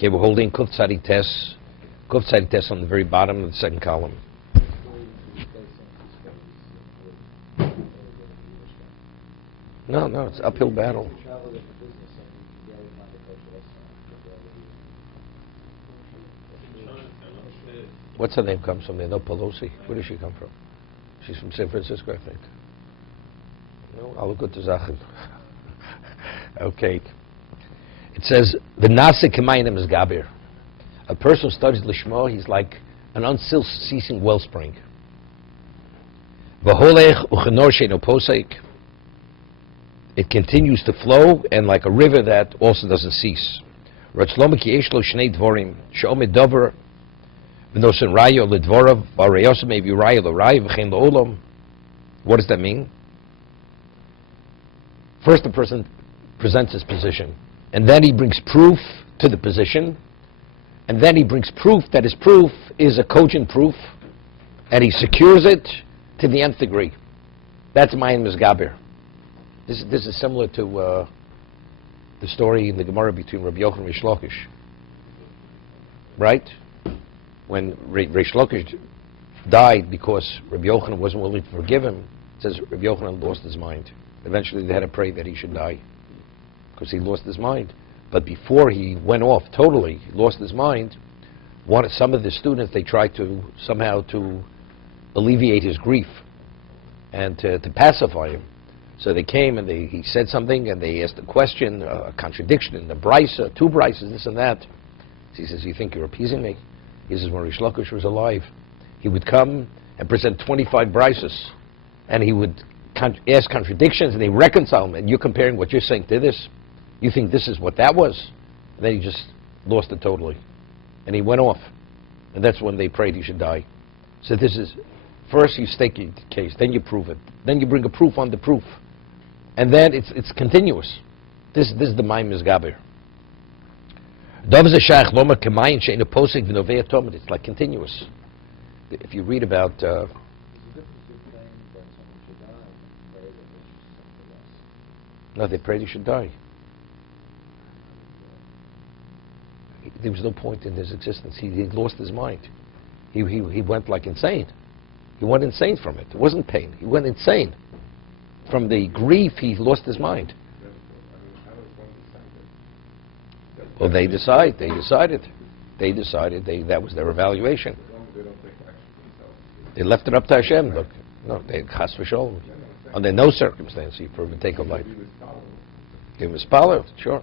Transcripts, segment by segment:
Okay, we're holding Kuf Tzadik Tes. Kuf Tzadik Tes on the very bottom of the second column. No, it's uphill battle. What's her name comes from there? No, Pelosi. Where does she come from? She's from San Francisco, I think. No, I'll look at the Zachid. Okay. It says, the Nasik Kemayim is Gabir. A person who studies Lishma, he's like an unceasing wellspring. V'holech uchenor she'eno posek. It continues to flow, and like a river that also doesn't cease. Ratzlom ki yesh lo shnei dvorim, she'omed dover, v'nosen raya l'dvorav, v'areyosem evi raya l'raya, v'chein l'olam. What does that mean? First, the person presents his position, and then he brings proof to the position, and then he brings proof that his proof is a cogent proof, and he secures it to the nth degree. That's Mayim Mizgaber. This is similar to the story in the Gemara between Rabbi Yochanan and Rish Lakish. Right? When Rish Lakish died because Rabbi Yochanan wasn't willing to forgive him, it says Rabbi Yochanan lost his mind. Eventually they had to pray that he should die because he lost his mind. But before he went off totally, he lost his mind, some of the students, they tried to somehow to alleviate his grief and to pacify him. So they came and he said something and they asked a question, a contradiction in the brisa, two brises, this and that. So he says, you think you're appeasing me? He says, when Rish Lakish was alive, he would come and present 25 brises and he would ask contradictions and they reconcile them, and you're comparing what you're saying to this. You think this is what that was? And then he just lost it totally. And he went off. And that's when they prayed he should die. So this is, first you stake your case, then you prove it. Then you bring a proof on the proof. And then it's continuous. This is the Mayim Mizgaber. It's like continuous. If you read about... no, they prayed he should die. There was no point in his existence. He lost his mind. He went like insane. He went insane from it. It wasn't pain. He went insane. From the grief, he lost his mind. Well, they decided. That was their evaluation. They left it up to Hashem. Look, no, they chas v'sholom. Under no circumstance he would take a life. He was power, sure.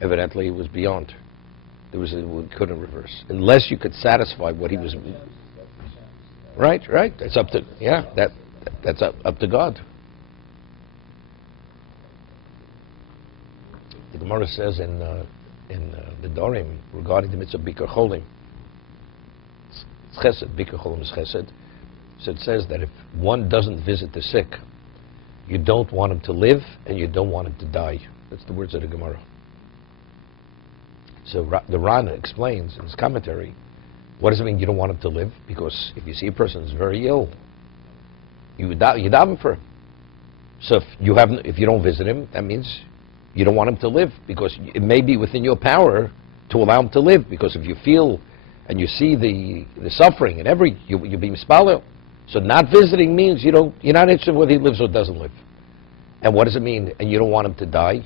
Evidently, it was beyond. We couldn't reverse unless you could satisfy what he was. Right. That's up to that's up to God. The Gemara says in the Dorim regarding the mitzvah Bikkur Cholim. It's Chesed. Bikkur Cholim is Chesed. So it says that if one doesn't visit the sick, you don't want him to live and you don't want him to die. That's the words of the Gemara. So the Rana explains in his commentary, what does it mean you don't want him to live? Because if you see a person who's very ill, you daven for him. So if you don't visit him, that means you don't want him to live, because it may be within your power to allow him to live, because if you feel and you see the suffering and you'll be mispalel. So not visiting means you're not interested in whether he lives or doesn't live. And what does it mean? And you don't want him to die?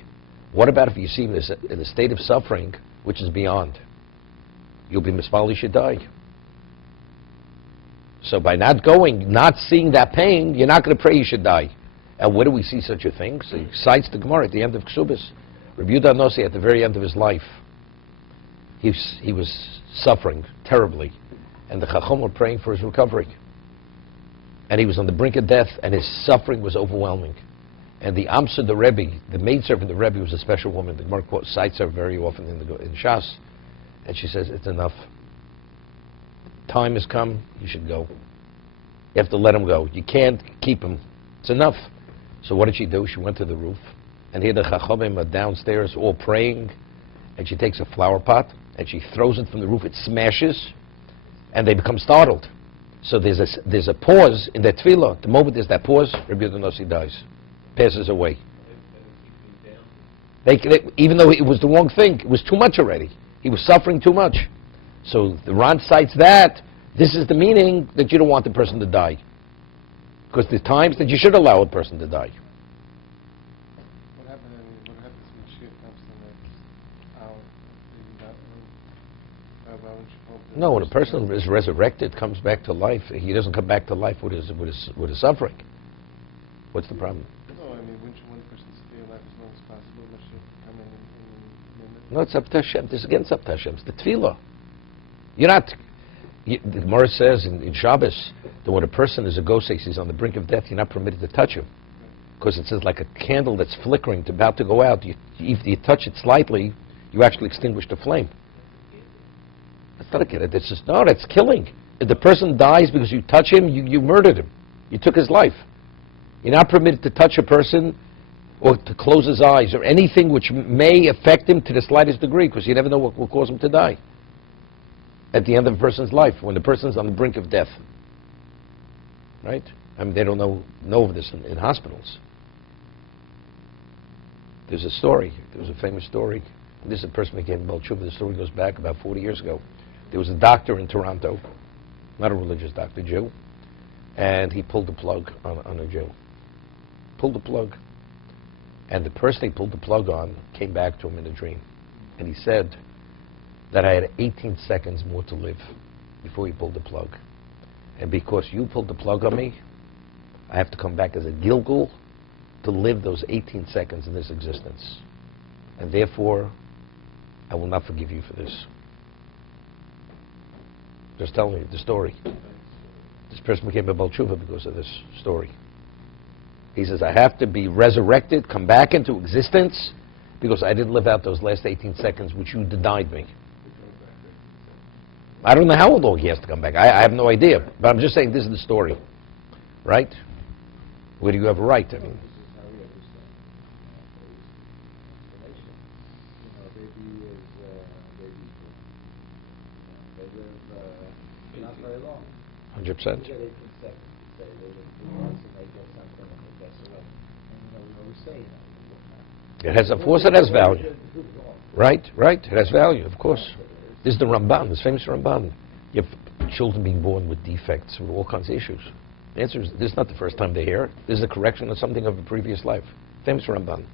What about if you see him in a state of suffering which is beyond? You'll be mispalel he should die. So by not going, not seeing that pain, you're not going to pray he should die. And where do we see such a thing? So he cites the Gemara at the end of Ksubis. Rabbi Yehuda Nossi at the very end of his life, he was suffering terribly, and the Chacham were praying for his recovery. And he was on the brink of death, and his suffering was overwhelming. And the Amsa, the Rebbe, the maidservant of the Rebbe, was a special woman. The Gemara cites her very often in Shas, and she says, it's enough. Time has come, you should go. You have to let him go. You can't keep him. It's enough. So what did she do? She went to the roof, and here the Chachamim are downstairs all praying, and she takes a flower pot, and she throws it from the roof. It smashes, and they become startled. So there's a pause in that tefillah. The moment there's that pause, Rabbi Yehuda Nossi dies, passes away. Even though it was the wrong thing, it was too much already. He was suffering too much. So the Ran cites that. This is the meaning that you don't want the person to die. Because there's times that you should allow a person to die. What happens when Mashiach comes to the next hour? No, when a person is resurrected, comes back to life, he doesn't come back to life with his suffering. What's the problem? No, I mean, wouldn't you want a person to stay alive as long as possible? Mashiach coming in. No, it's up to Hashem. This is against up to Hashem. It's the tefillah. You're not. The Gemara says in Shabbos that when a person is a ghost, he's on the brink of death, you're not permitted to touch him. Because it says like a candle that's flickering, about to go out, if you touch it slightly, you actually extinguish the flame. That's not a kid. That's killing. If the person dies because you touch him, you murdered him. You took his life. You're not permitted to touch a person or to close his eyes or anything which may affect him to the slightest degree, because you never know what will cause him to die at the end of a person's life, when the person's on the brink of death. Right? I mean, they don't know of this in hospitals. There's a story. There was a famous story. This is a person who became Baal Tshuva. The story goes back about 40 years ago. There was a doctor in Toronto, not a religious doctor, Jew, and he pulled the plug on a Jew. Pulled the plug. And the person he pulled the plug on came back to him in a dream. And he said that I had 18 seconds more to live before he pulled the plug. And because you pulled the plug on me, I have to come back as a Gilgul to live those 18 seconds in this existence. And therefore, I will not forgive you for this. Just telling you the story. This person became a Baal Tshuva because of this story. He says, I have to be resurrected, come back into existence, because I didn't live out those last 18 seconds which you denied me. I don't know how long he has to come back. I have no idea. But I'm just saying this is the story. Right? Where do you have a right? I mean, not very long. 100%. It has, of course, it has value. Right, right. It has value, of course. This is the Ramban, this famous Ramban. You have children being born with defects, with all kinds of issues. The answer is, this is not the first time they hear it. This is a correction of something of a previous life. Famous Ramban.